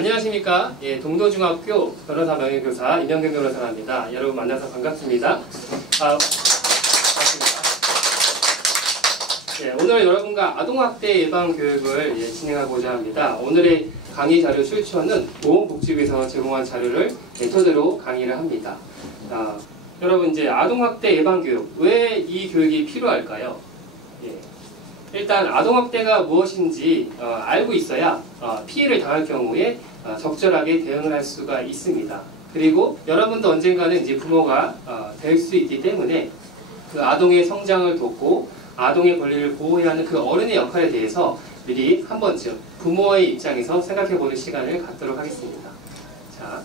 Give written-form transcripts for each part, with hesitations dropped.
안녕하십니까. 동도중학교 변호사 명예교사 임영경 변호사입니다. 여러분 만나서 반갑습니다. 반갑습니다. 오늘 여러분과 아동학대 예방 교육을 진행하고자 합니다. 오늘의 강의 자료 출처는 보건복지부에서 제공한 자료를 토대로 강의를 합니다. 여러분 이제 아동학대 예방 교육, 왜 이 교육이 필요할까요? 일단 아동학대가 무엇인지 알고 있어야 피해를 당할 경우에 적절하게 대응을 할 수가 있습니다. 그리고 여러분도 언젠가는 이제 부모가 될 수 있기 때문에 그 아동의 성장을 돕고 아동의 권리를 보호해야 하는 그 어른의 역할에 대해서 미리 한 번쯤 부모의 입장에서 생각해보는 시간을 갖도록 하겠습니다. 자,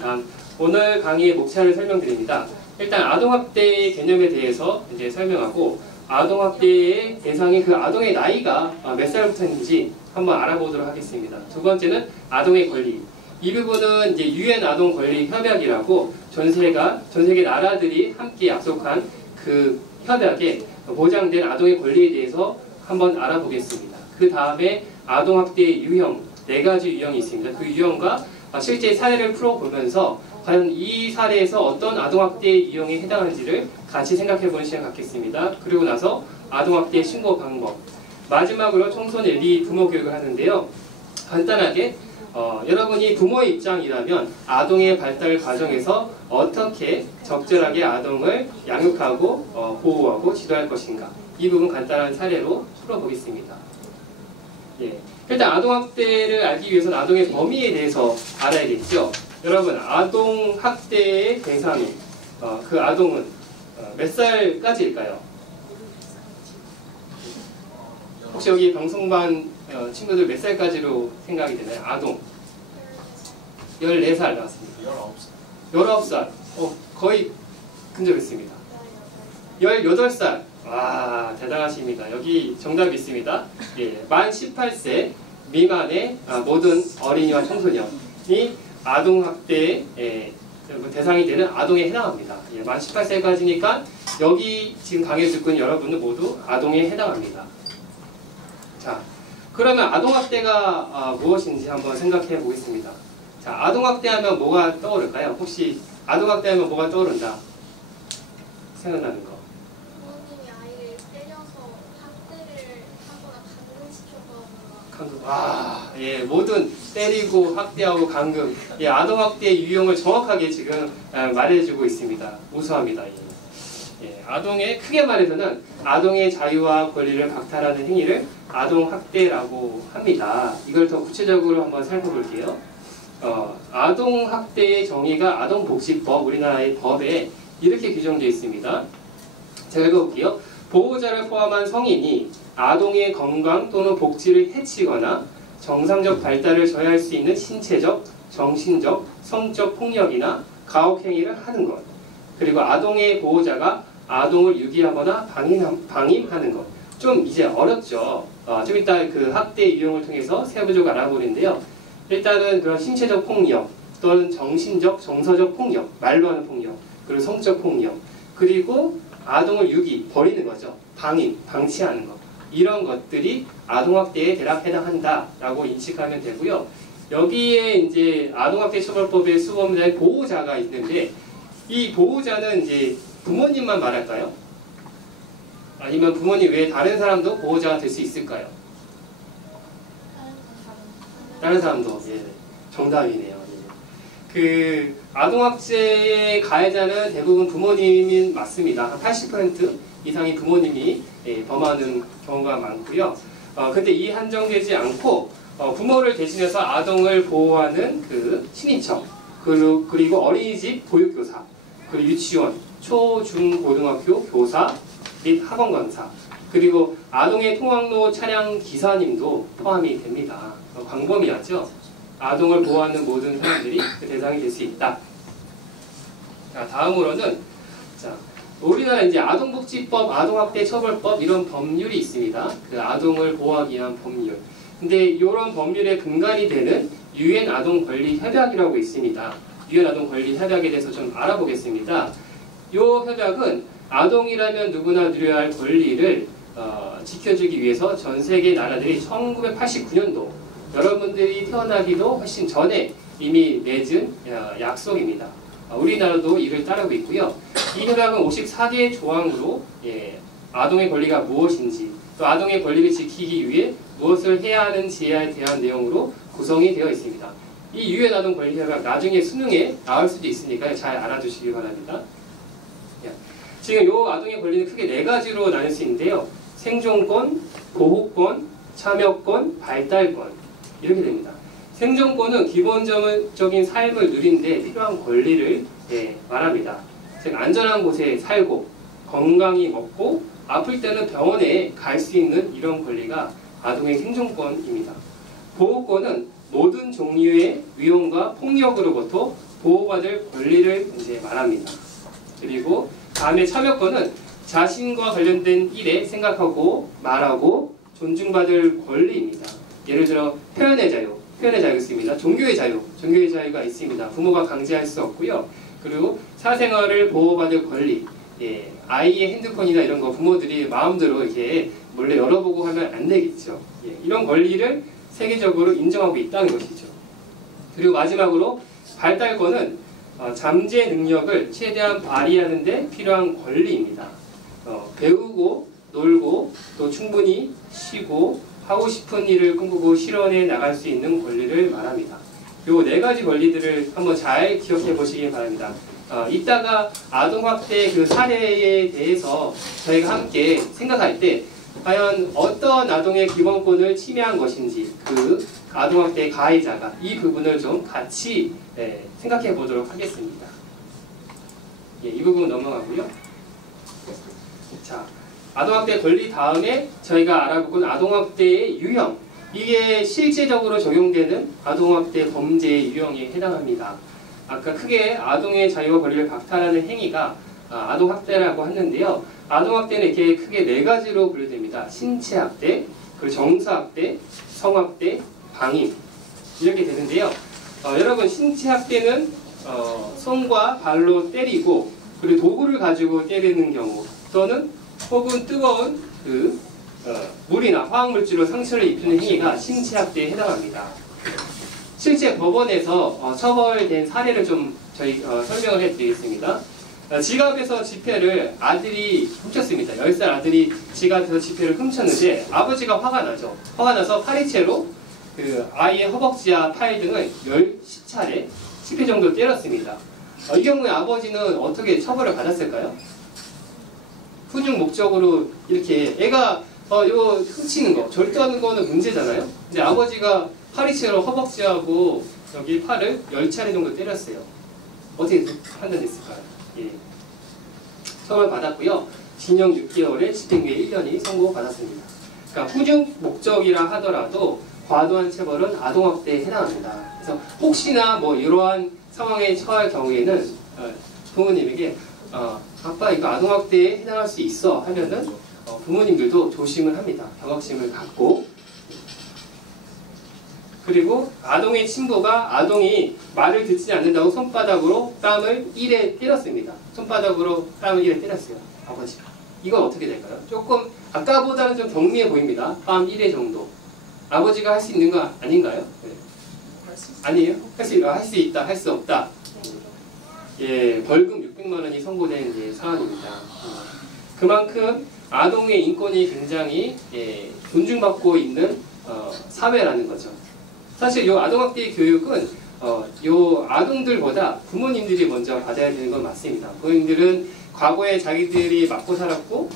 다음 오늘 강의의 목차를 설명드립니다. 일단 아동학대의 개념에 대해서 이제 설명하고 아동학대의 대상이 그 아동의 나이가 몇 살부터인지 한번 알아보도록 하겠습니다. 두 번째는 아동의 권리. 이 부분은 이제 유엔 아동 권리 협약이라고 전 세계 나라들이 함께 약속한 그 협약에 보장된 아동의 권리에 대해서 한번 알아보겠습니다. 그 다음에 아동학대의 유형, 4가지 유형이 있습니다. 그 유형과 실제 사례를 풀어보면서 과연 이 사례에서 어떤 아동학대 유형에 해당하는지를 같이 생각해보는 시간 갖겠습니다. 그리고 나서 아동학대 신고 방법, 마지막으로 청소년 1, 부모 교육을 하는데요. 간단하게 여러분이 부모의 입장이라면 아동의 발달 과정에서 어떻게 적절하게 아동을 양육하고 보호하고 지도할 것인가, 이 부분 간단한 사례로 풀어보겠습니다. 일단 아동학대를 알기 위해서는 아동의 범위에 대해서 알아야겠죠. 여러분, 아동학대의 대상이 그 아동은 몇 살까지일까요? 혹시 여기 방송반 친구들 몇 살까지로 생각이 되나요? 아동 14살 나왔습니다. 19살 거의 근접했습니다. 18살. 와, 대단하십니다. 여기 정답이 있습니다. 만 18세 미만의 모든 어린이와 청소년이 아동학대의 대상이 되는 아동에 해당합니다. 만 18세까지니까 여기 지금 강의 듣고 있는 여러분은 모두 아동에 해당합니다. 자, 그러면 아동학대가 무엇인지 한번 생각해 보겠습니다. 자, 아동학대하면 뭐가 떠오를까요? 혹시 아동학대하면 뭐가 떠오른다? 생각나는 거. 부모님이 아이를 때려서 학대를 하거나 강금시켜서 모든 때리고 학대하고 강금, 아동학대의 유형을 정확하게 지금 말해주고 있습니다. 우수합니다. 아동의, 크게 말해서는 아동의 자유와 권리를 박탈하는 행위를 아동학대라고 합니다. 이걸 더 구체적으로 한번 살펴볼게요. 아동학대의 정의가 아동복지법, 우리나라의 법에 이렇게 규정되어 있습니다. 제가 읽어볼게요. 보호자를 포함한 성인이 아동의 건강 또는 복지를 해치거나 정상적 발달을 저해할 수 있는 신체적, 정신적, 성적 폭력이나 가혹행위를 하는 것, 그리고 아동의 보호자가 아동을 유기하거나 방임하는 것. 좀 이제 어렵죠. 좀 이따 그 학대 유형을 통해서 세부적으로 알아보는데요. 일단은 그런 신체적 폭력 또는 정신적, 정서적 폭력, 말로 하는 폭력, 그리고 성적 폭력, 그리고 아동을 유기, 버리는 거죠. 방임, 방치하는 것. 이런 것들이 아동학대에 대략 해당한다라고 인식하면 되고요. 여기에 이제 아동학대 처벌법에 수범된 보호자가 있는데, 이 보호자는 이제 부모님만 말할까요? 아니면 부모님 외에 다른 사람도 보호자가 될 수 있을까요? 다른 사람도. 정답이네요. 그 아동학대의 가해자는 대부분 부모님이 맞습니다. 한 80% 이상이 부모님이 범하는 경우가 많고요. 근데 이 한정되지 않고 부모를 대신해서 아동을 보호하는 그 신인청, 그리고 어린이집 보육교사, 그리고 유치원, 초, 중, 고등학교 교사 및 학원 강사, 그리고 아동의 통학로 차량 기사님도 포함이 됩니다. 광범위하죠. 아동을 보호하는 모든 사람들이 그 대상이 될 수 있다. 자, 다음으로는 우리나라 이제 아동복지법, 아동학대 처벌법 이런 법률이 있습니다. 그 아동을 보호하기 위한 법률. 근데 이런 법률의 근간이 되는 유엔 아동 권리 협약이라고 있습니다. 유엔 아동 권리 협약에 대해서 좀 알아보겠습니다. 이 협약은 아동이라면 누구나 누려야 할 권리를 지켜주기 위해서 전 세계 나라들이 1989년도 여러분들이 태어나기도 훨씬 전에 이미 맺은 약속입니다. 우리나라도 이를 따르고 있고요. 이 협약은 54개의 조항으로 아동의 권리가 무엇인지 또 아동의 권리를 지키기 위해 무엇을 해야 하는지에 대한 내용으로 구성이 되어 있습니다. 이 유엔 아동 권리 협약 나중에 수능에 나올 수도 있으니까 잘 알아두시기 바랍니다. 지금 이 아동의 권리는 크게 4가지로 나눌 수 있는데요. 생존권, 보호권, 참여권, 발달권 이렇게 됩니다. 생존권은 기본적인 삶을 누리는데 필요한 권리를 말합니다. 즉 안전한 곳에 살고 건강히 먹고 아플 때는 병원에 갈 수 있는 이런 권리가 아동의 생존권입니다. 보호권은 모든 종류의 위험과 폭력으로부터 보호받을 권리를 이제 말합니다. 그리고 다음에 참여권은 자신과 관련된 일에 생각하고 말하고 존중받을 권리입니다. 예를 들어 표현의 자유가 있습니다. 종교의 자유가 있습니다. 부모가 강제할 수 없고요. 그리고 사생활을 보호받을 권리, 아이의 핸드폰이나 이런 거 부모들이 마음대로 이렇게 몰래 열어보고 하면 안 되겠죠. 이런 권리를 세계적으로 인정하고 있다는 것이죠. 그리고 마지막으로 발달권은 잠재 능력을 최대한 발휘하는 데 필요한 권리입니다. 배우고 놀고 또 충분히 쉬고 하고 싶은 일을 꿈꾸고 실현해 나갈 수 있는 권리를 말합니다. 이 4가지 권리들을 한번 잘 기억해 보시기 바랍니다. 이따가 아동학대 그 사례에 대해서 저희가 함께 생각할 때 과연 어떤 아동의 기본권을 침해한 것인지 그 아동학대의 가해자가 이 부분을 좀 같이 생각해 보도록 하겠습니다. 이 부분 넘어가고요. 자, 아동학대 권리 다음에 저희가 알아볼 건 아동학대의 유형. 이게 실제적으로 적용되는 아동학대 범죄의 유형에 해당합니다. 아까 크게 아동의 자유와 권리를 박탈하는 행위가 아동학대라고 했는데요. 아동학대는 이렇게 크게 4가지로 분류됩니다. 신체학대, 그리고 정서학대, 성학대, 방임 이렇게 되는데요. 여러분 신체학대는 손과 발로 때리고 그리고 도구를 가지고 때리는 경우 또는 혹은 뜨거운 물이나 화학물질로 상처를 입히는 행위가 신체학대에 해당합니다. 실제 법원에서 처벌된 사례를 좀 저희 설명을 해드리겠습니다. 지갑에서 지폐를 아들이 훔쳤습니다. 10살 아들이 지갑에서 지폐를 훔쳤는데 아버지가 화가 나죠. 화가 나서 파리채로 그 아이의 허벅지와 팔 등을 10차례 10회 정도 때렸습니다. 이 경우에 아버지는 어떻게 처벌을 받았을까요? 훈육 목적으로 이렇게 애가 이거 훔치는 거, 절도하는 거는 문제잖아요. 근데 아버지가 파리채로 허벅지하고 여기 팔을 10차례 정도 때렸어요. 어떻게 판단됐을까요? 처벌 받았고요. 징역 6개월에 집행유예 1년이 선고받았습니다. 그러니까 훈육 목적이라 하더라도 과도한 체벌은 아동학대에 해당합니다. 그래서 혹시나 뭐 이러한 상황에 처할 경우에는 부모님에게 아빠 이거 아동학대에 해당할 수 있어 하면은 부모님들도 조심을 합니다. 경각심을 갖고. 그리고 아동의 친부가 아동이 말을 듣지 않는다고 손바닥으로 뺨을 1회 때렸습니다. 손바닥으로 뺨을 1회 때렸어요. 아버지가. 이건 어떻게 될까요? 조금 아까보다는 좀 경미해 보입니다. 뺨 1회 정도. 아버지가 할 수 있는 거 아닌가요? 네. 아니에요? 할 수 있다, 할 수 없다. 벌금 600만 원이 선고된 사안입니다. 그만큼 아동의 인권이 굉장히 존중받고 있는 사회라는 거죠. 사실 이 아동학대 교육은 이 아동들보다 부모님들이 먼저 받아야 되는 건 맞습니다. 부모님들은 과거에 자기들이 맞고 살았고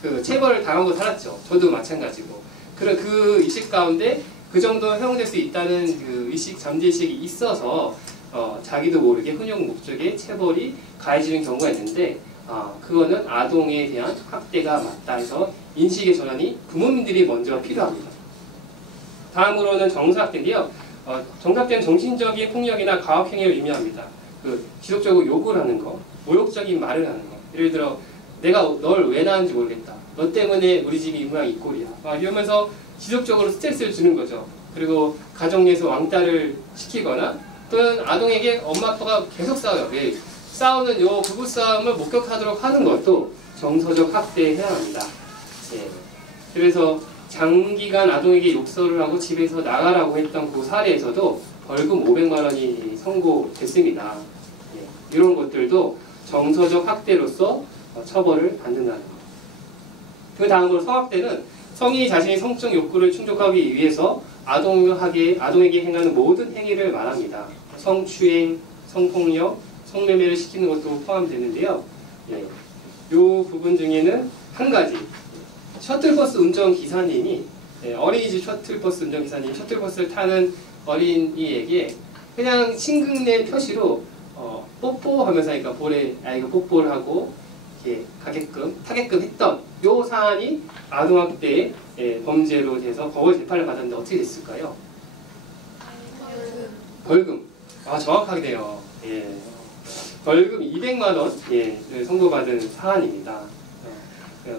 그 체벌을 당하고 살았죠. 저도 마찬가지고. 그 의식 가운데 그 정도 허용될 수 있다는 그 잠재의식이 있어서 자기도 모르게 훈육 목적의 체벌이 가해지는 경우가 있는데 그거는 아동에 대한 학대가 맞다 해서 인식의 전환이 부모님들이 먼저 필요합니다. 다음으로는 정서학대인데요. 정서학대는 정신적인 폭력이나 가혹행위를 의미합니다. 지속적으로 욕을 하는 거, 모욕적인 말을 하는 거. 예를 들어 내가 널 왜 낳았는지 모르겠다. 너 때문에 우리 집이 이 모양 이 꼴이야. 이러면서 지속적으로 스트레스를 주는 거죠. 그리고 가정 내에서 왕따를 시키거나 또는 아동에게 엄마 아빠가 계속 싸워요. 싸우는 요 부부싸움을 목격하도록 하는 것도 정서적 학대에 해당합니다. 그래서 장기간 아동에게 욕설을 하고 집에서 나가라고 했던 그 사례에서도 벌금 500만 원이 선고됐습니다. 예, 이런 것들도 정서적 학대로서 처벌을 받는다는 것. 그 다음으로 성학대는 성인이 자신의 성적 욕구를 충족하기 위해서 아동에게 행하는 모든 행위를 말합니다. 성추행, 성폭력, 성매매를 시키는 것도 포함되는데요. 예, 이 부분 중에는 한 가지, 셔틀버스 운전기사님이 어린이집 셔틀버스 운전기사님이 셔틀버스를 타는 어린이에게 그냥 친근의 표시로 뽀뽀하면서 하니까 볼에 아이가 뽀뽀를 하고 이렇게 타게끔 했던 요 사안이 아동학대 범죄로 돼서 법원 재판을 받았는데 어떻게 됐을까요? 벌금. 아, 정확하게요. 예. 벌금 200만 원 선고받은 사안입니다.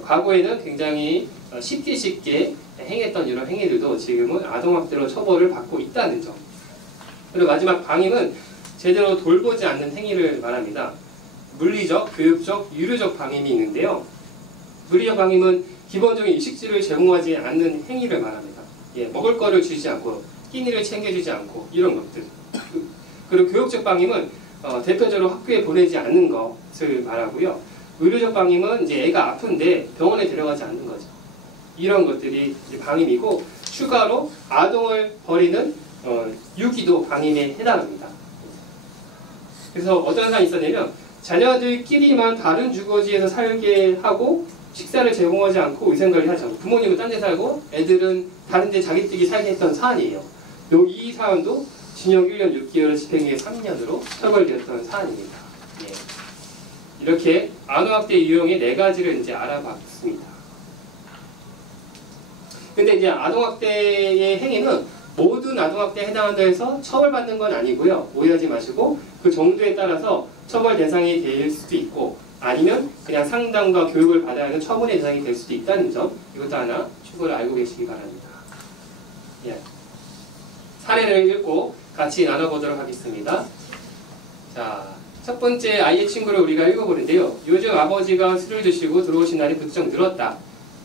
과거에는 굉장히 쉽게 행했던 이런 행위들도 지금은 아동학대로 처벌을 받고 있다는 점. 그리고 마지막 방임은 제대로 돌보지 않는 행위를 말합니다. 물리적, 교육적, 유료적 방임이 있는데요. 물리적 방임은 기본적인 의식주를 제공하지 않는 행위를 말합니다. 예, 먹을 거를 주지 않고 끼니를 챙겨주지 않고 이런 것들. 그리고 교육적 방임은 대표적으로 학교에 보내지 않는 것을 말하고요. 의료적 방임은 이제 애가 아픈데 병원에 데려가지 않는 거죠. 이런 것들이 이제 방임이고, 추가로 아동을 버리는 유기도 방임에 해당합니다. 그래서 어떤 사안이 있었냐면, 자녀들끼리만 다른 주거지에서 살게 하고 식사를 제공하지 않고 위생관리하지 않고, 부모님은 딴 데 살고 애들은 다른 데 자기들끼리 살게 했던 사안이에요. 이 사안도 징역 1년 6개월, 집행유예 3년으로 처벌되었던 사안입니다. 예. 이렇게 아동학대 유형의 4가지를 이제 알아봤습니다. 근데 이제 아동학대의 행위는 모든 아동학대에 해당한다 해서 처벌받는 건 아니고요. 오해하지 마시고 그 정도에 따라서 처벌 대상이 될 수도 있고, 아니면 그냥 상담과 교육을 받아야 하는 처분의 대상이 될 수도 있다는 점, 이것도 하나 추가로 알고 계시기 바랍니다. 예. 사례를 읽고 같이 나눠보도록 하겠습니다. 자, 첫 번째 아이의 친구를 우리가 읽어보는데요. 요즘 아버지가 술을 드시고 들어오신 날이 부쩍 늘었다.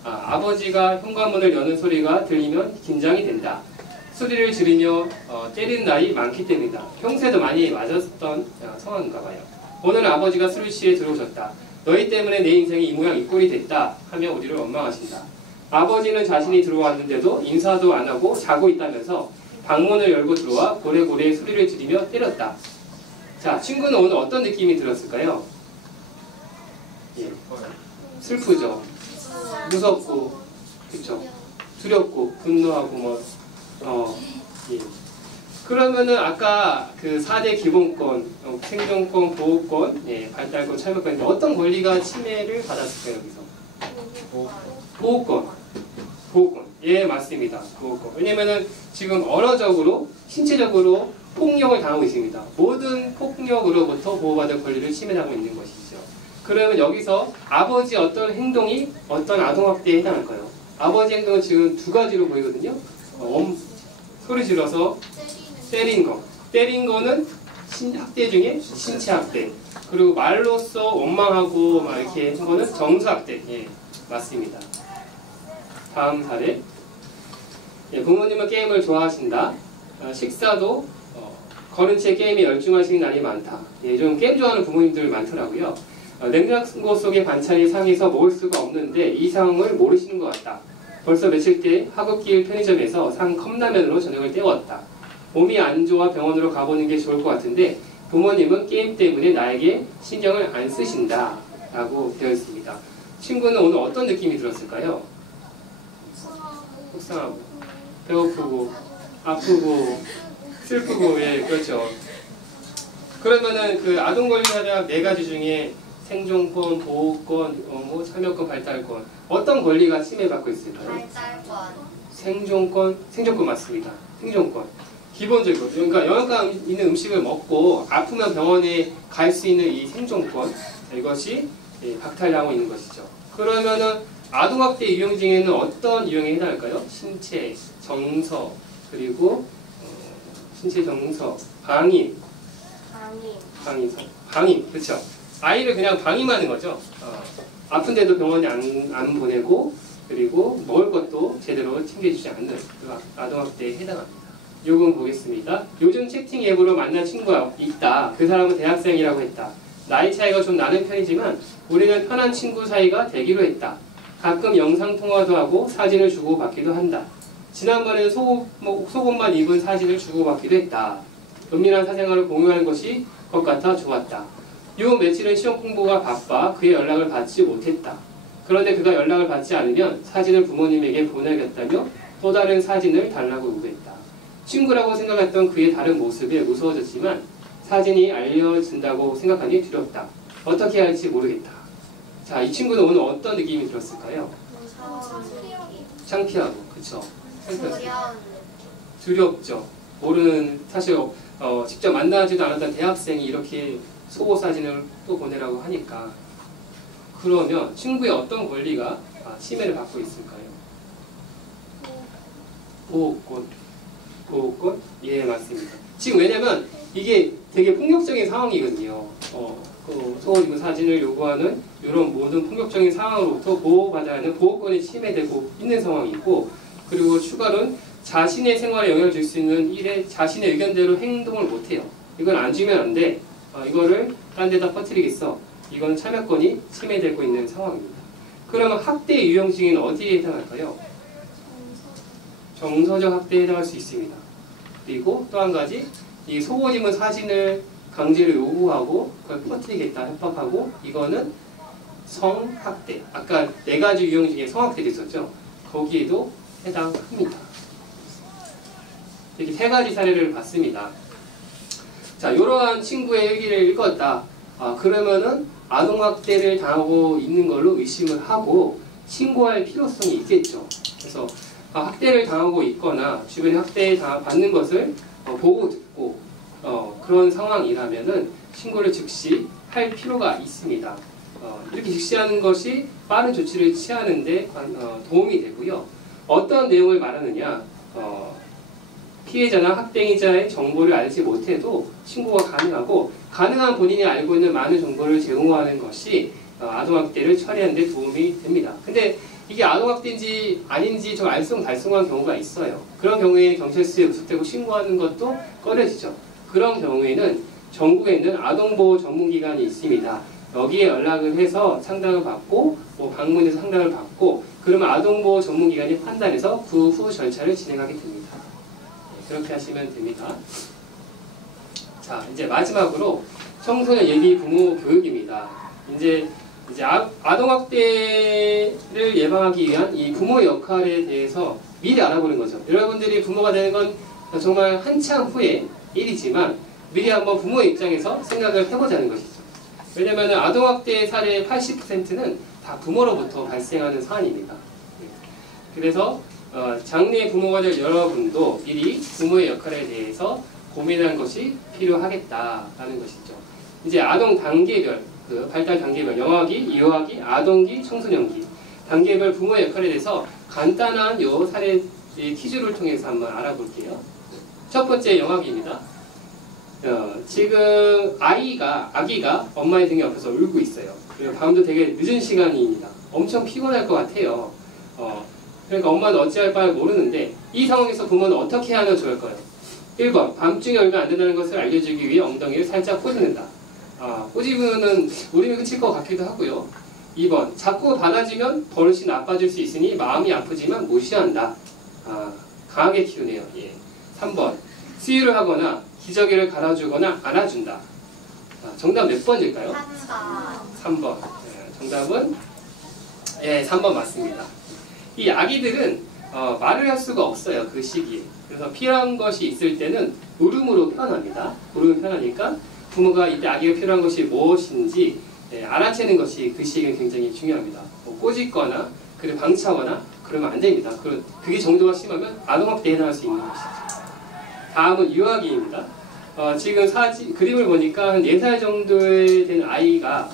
아버지가 현관문을 여는 소리가 들리면 긴장이 된다. 소리를 지르며 때리는 날이 많기 때문이다. 평소에도 많이 맞았던 상황인가 봐요. 오늘 아버지가 술을 취해 들어오셨다. 너희 때문에 내 인생이 이 모양 이 꼴이 됐다 하며 우리를 원망하신다. 아버지는 자신이 들어왔는데도 인사도 안 하고 자고 있다면서 방문을 열고 들어와 고래고래 소리를 지르며 때렸다. 자, 친구는 오늘 어떤 느낌이 들었을까요? 예. 슬프죠. 무섭고, 그쵸? 두렵고, 분노하고, 예. 그러면은 아까 그 4대 기본권, 생존권, 보호권, 발달권, 참여권, 어떤 권리가 침해를 받았을까요, 여기서? 보호권. 예, 맞습니다. 보호권. 왜냐면은 지금 언어적으로, 신체적으로 폭력을 당하고 있습니다. 모든 폭력으로부터 보호받을 권리를 침해하고 있는 것이죠. 그러면 여기서 아버지 어떤 행동이 어떤 아동학대에 해당할까요? 아버지 행동은 지금 2가지로 보이거든요. 소리 질러서 때린 거. 때린 거는 학대 중에 신체 학대. 그리고 말로써 원망하고 막 이렇게 한 거는 정서 학대. 예, 맞습니다. 다음 사례. 예, 부모님은 게임을 좋아하신다. 식사도 거른 채 게임에 열중하시는 날이 많다. 예, 좀 게임 좋아하는 부모님들 많더라고요. 냉장고 속에 반찬이 상해서 먹을 수가 없는데 이 상황을 모르시는 것 같다. 벌써 며칠째 하굣길 편의점에서 산 컵라면으로 저녁을 때웠다. 몸이 안 좋아 병원으로 가보는 게 좋을 것 같은데 부모님은 게임 때문에 나에게 신경을 안 쓰신다 라고 되어 있습니다. 친구는 오늘 어떤 느낌이 들었을까요? 속상하고, 배고프고, 아프고, 슬프고, 예, 그렇죠. 그러면은 그 아동권리하자 4가지 중에 생존권, 보호권, 참여권, 발달권, 어떤 권리가 침해받고 있을까요? 발달권. 생존권 맞습니다. 생존권. 기본적으로, 그러니까 영양가 있는 음식을 먹고 아프면 병원에 갈 수 있는 이 생존권, 이것이 박탈당하고 있는 것이죠. 그러면은 아동학대 유형 중에는 어떤 유형에 해당할까요? 신체, 정서, 그리고 신체, 정서, 방임, 그렇죠. 아이를 그냥 방임하는 거죠. 아픈데도 병원에 안 보내고 그리고 먹을 것도 제대로 챙겨주지 않는 그 아동학대에 해당합니다. 요건 보겠습니다. 요즘 채팅 앱으로 만난 친구가 있다. 그 사람은 대학생이라고 했다. 나이 차이가 좀 나는 편이지만 우리는 편한 친구 사이가 되기로 했다. 가끔 영상통화도 하고 사진을 주고받기도 한다. 지난번에는 속옷만 입은 사진을 주고받기도 했다. 은밀한 사생활을 공유하는 것이 것 같아 좋았다. 요 며칠은 시험 공부가 바빠 그의 연락을 받지 못했다. 그런데 그가 연락을 받지 않으면 사진을 부모님에게 보내겠다며 또 다른 사진을 달라고 요구했다. 친구라고 생각했던 그의 다른 모습에 무서워졌지만 사진이 알려진다고 생각하니 두렵다. 어떻게 해야 할지 모르겠다. 자, 이 친구는 오늘 어떤 느낌이 들었을까요? 창피하고, 그쵸? 두렵죠. 모르는, 사실 직접 만나지도 않았던 대학생이 이렇게 속옷 사진을 또 보내라고 하니까. 그러면 친구의 어떤 권리가 침해를 받고 있을까요? 보호권. 보호권? 예, 맞습니다. 지금 왜냐면 이게 되게 폭력적인 상황이거든요. 그 속옷 입은 사진을 요구하는 이런 모든 폭력적인 상황으로부터 보호받아야 하는 보호권이 침해되고 있는 상황이고, 그리고 추가로는 자신의 생활에 영향을 줄 수 있는 일에 자신의 의견대로 행동을 못해요. 이건 안 주면 안 돼. 이거를 딴 데다 퍼뜨리겠어. 이건 참여권이 침해되고 있는 상황입니다. 그러면 학대 유형 중에는 어디에 해당할까요? 정서적 학대에 해당할 수 있습니다. 그리고 또 한 가지, 이 속옷 입은 사진을 강제로 요구하고 그걸 퍼뜨리겠다 협박하고, 이거는 성학대. 아까 4가지 유형 중에 성학대도 있었죠. 거기에도 해당합니다. 이렇게 3가지 사례를 봤습니다. 자, 이러한 친구의 일기를 읽었다. 그러면은 아동학대를 당하고 있는 걸로 의심을 하고 신고할 필요성이 있겠죠. 그래서 학대를 당하고 있거나 주변에 학대를 받는 것을 보고 듣고 그런 상황이라면은 신고를 즉시 할 필요가 있습니다. 이렇게 즉시하는 것이 빠른 조치를 취하는 데 도움이 되고요. 어떤 내용을 말하느냐, 피해자나 학대자의 정보를 알지 못해도 신고가 가능하고, 가능한 본인이 알고 있는 많은 정보를 제공하는 것이 아동학대를 처리하는 데 도움이 됩니다. 근데 이게 아동학대인지 아닌지 좀 알쏭달쏭한 경우가 있어요. 그런 경우에 경찰서에 구속되고 신고하는 것도 꺼려지죠. 그런 경우에는 전국에 있는 아동보호 전문기관이 있습니다. 여기에 연락을 해서 상담을 받고 방문해서 상담을 받고, 그러면 아동보호 전문기관이 판단해서 그 후 절차를 진행하게 됩니다. 그렇게 하시면 됩니다. 자, 이제 마지막으로 청소년 예비 부모 교육입니다. 이제 아동학대를 예방하기 위한 이 부모의 역할에 대해서 미리 알아보는 거죠. 여러분들이 부모가 되는 건 정말 한참 후의 일이지만 미리 한번 부모의 입장에서 생각을 해보자는 것이죠. 왜냐하면 아동학대 사례의 80%는 다 부모로부터 발생하는 사안입니다. 그래서 장래 부모가 될 여러분도 미리 부모의 역할에 대해서 고민하는 것이 필요하겠다라는 것이죠. 이제 아동 단계별, 발달 단계별, 영아기, 유아기, 아동기, 청소년기 단계별 부모의 역할에 대해서 간단한 요 사례 퀴즈를 통해서 한번 알아볼게요. 첫 번째 영아기입니다. 지금 아기가 엄마의 등에 엎여서 울고 있어요. 그리고 밤도 되게 늦은 시간입니다. 엄청 피곤할 것 같아요. 그러니까 엄마는 어찌할 바를 모르는데 이 상황에서 부모는 어떻게 하면 좋을까요? 1번, 밤중에 울면 안 된다는 것을 알려주기 위해 엉덩이를 살짝 꼬집는다. 꼬집으면 울음이 그칠 것 같기도 하고요. 2번, 자꾸 받아주면 버릇이 나빠질 수 있으니 마음이 아프지만 무시한다. 강하게 키우네요. 예. 3번, 수유를 하거나 기저귀를 갈아주거나 안아준다. 정답 몇 번일까요? 3번. 정답은 3번 맞습니다. 이 아기들은 말을 할 수가 없어요. 그 시기에. 그래서 필요한 것이 있을 때는 울음으로 표현합니다. 울음을 표현하니까 부모가 이때 아기가 필요한 것이 무엇인지 알아채는 것이 그 시기에 굉장히 중요합니다. 꼬집거나 그리고 방치하거나 그러면 안 됩니다. 그게 정도가 심하면 아동학대에 해당할 수 있는 것이죠. 다음은 유아기입니다. 지금 그림을 보니까 한 4살 정도에 된 아이가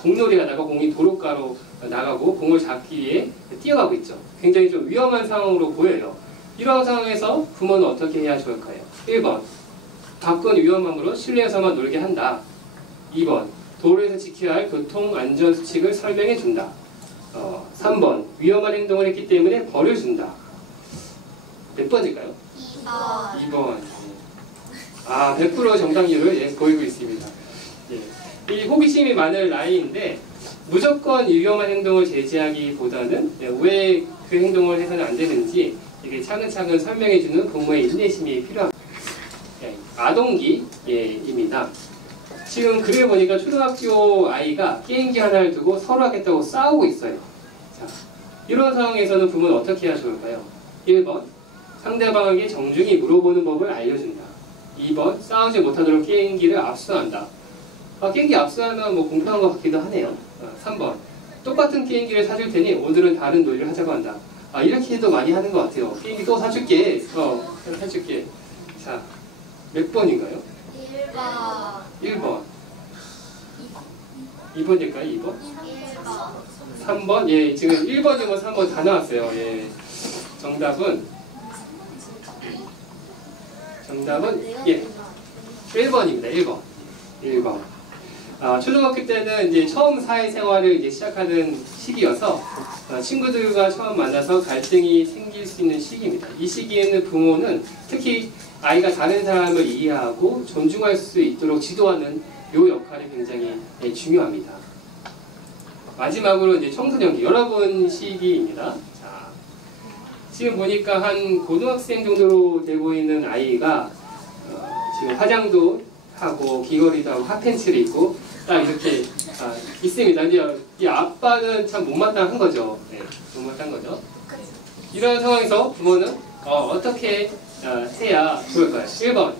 공놀이 하다가 공이 도로가로 나가고 공을 잡기 위해 뛰어가고 있죠. 굉장히 좀 위험한 상황으로 보여요. 이런 상황에서 부모는 어떻게 해야 좋을까요? 1번, 밖은 위험함으로 실내에서만 놀게 한다. 2번, 도로에서 지켜야 할 교통안전수칙을 설명해 준다. 3번 위험한 행동을 했기 때문에 벌을 준다. 몇 번일까요? 2번. 2번. 아, 100% 정답률을 보이고 있습니다. 예. 이 호기심이 많은 아이인데 무조건 위험한 행동을 제지하기보다는 왜 그 행동을 해서는 안 되는지 이게 차근차근 설명해주는 부모의 인내심이 필요합니다. 아동기입니다. 지금 글을 보니까 초등학교 아이가 게임기 하나를 두고 서로 하겠다고 싸우고 있어요. 자, 이런 상황에서는 부모는 어떻게 해야 좋을까요? 1번 상대방에게 정중히 물어보는 법을 알려준다. 2번 싸우지 못하도록 게임기를 압수한다. 게임기 압수하면 뭐 공평한 것 같기도 하네요. 3번 똑같은 게임기를 사줄 테니 오늘은 다른 놀이를 하자고 한다. 이렇게 해도 많이 하는 것 같아요. 게임기 또 사줄게. 사줄게. 자, 몇 번인가요? 1번. 1번. 2번일까요? 2번? 1번. 3번? 예, 지금 1번이고 3번 다 나왔어요. 예. 정답은 예, 1번입니다. 1번. 1번. 초등학교 때는 이제 처음 사회생활을 이제 시작하는 시기여서 친구들과 처음 만나서 갈등이 생길 수 있는 시기입니다. 이 시기에는 부모는 특히 아이가 다른 사람을 이해하고 존중할 수 있도록 지도하는 이 역할이 굉장히 중요합니다. 마지막으로 이제 청소년기 여러분 시기입니다. 자, 지금 보니까 한 고등학생 정도로 되고 있는 아이가 지금 화장도 하고 귀걸이도 하고 핫팬츠를 입고 딱 이렇게 있습니다. 이제 이 아빠는 참 못마땅한 거죠. 네, 못마땅한 거죠. 이런 상황에서 부모는 어떻게 해야 좋을까요? 1번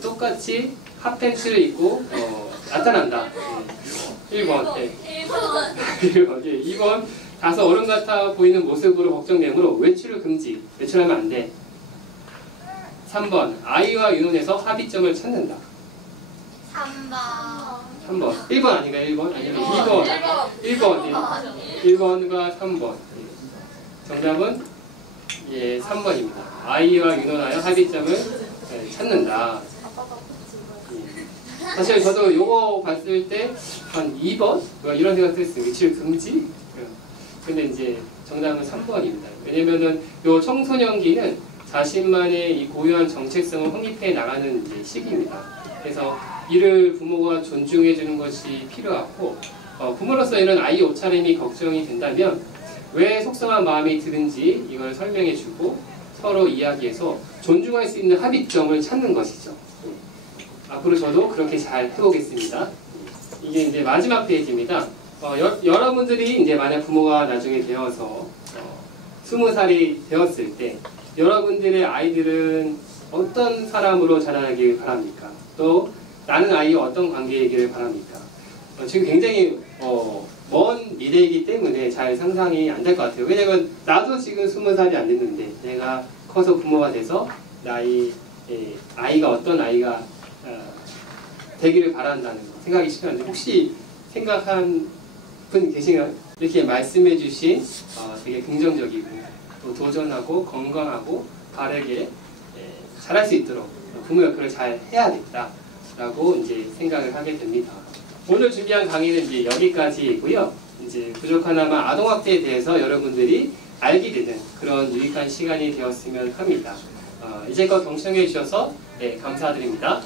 똑같이 핫팬츠를 입고 나타난다. 1번 1번 2번 다소 어른 같아 보이는 모습으로 걱정되므로 외출을 금지. 외출하면 안 돼. 3번 아이와 의논해서 합의점을 찾는다. 3번 1번 아닌가요? 1번? 아니면 2번 1번 1번과 3번 정답은 예 3번입니다. 아이와 의논하여 합의점을 찾는다. 사실 저도 요거 봤을 때 한 2번? 이런 생각도 했어요. 외출 금지? 근데 이제 정답은 3번입니다. 왜냐면은 요 청소년기는 자신만의 이 고유한 정체성을 확립해 나가는 이제 시기입니다. 그래서 이를 부모가 존중해 주는 것이 필요하고 부모로서 이런 아이 옷차림이 걱정이 된다면 왜 속상한 마음이 드는지 이걸 설명해 주고 서로 이야기해서 존중할 수 있는 합의점을 찾는 것이죠. 앞으로 저도 그렇게 잘 해보겠습니다. 이게 이제 마지막 페이지입니다. 여러분들이 이제 만약 부모가 나중에 되어서 20살이 되었을 때 여러분들의 아이들은 어떤 사람으로 자라나길 바랍니까? 또 나는 아이와 어떤 관계이기를 바랍니까? 지금 굉장히 먼 미래이기 때문에 잘 상상이 안 될 것 같아요. 왜냐면 나도 지금 20살이 안 됐는데 내가 커서 부모가 돼서 아이가 어떤 아이가 되기를 바란다는 거 생각이 싫었는데 혹시 생각한 분 계시나요? 이렇게 말씀해 주신 되게 긍정적이고 또 도전하고 건강하고 바르게 잘할 수 있도록 부모 역할을 잘 해야겠다라고 이제 생각을 하게 됩니다. 오늘 준비한 강의는 이제 여기까지이고요. 이제 부족하나마 아동학대에 대해서 여러분들이 알게 되는 그런 유익한 시간이 되었으면 합니다. 이제껏 경청해 주셔서 감사드립니다.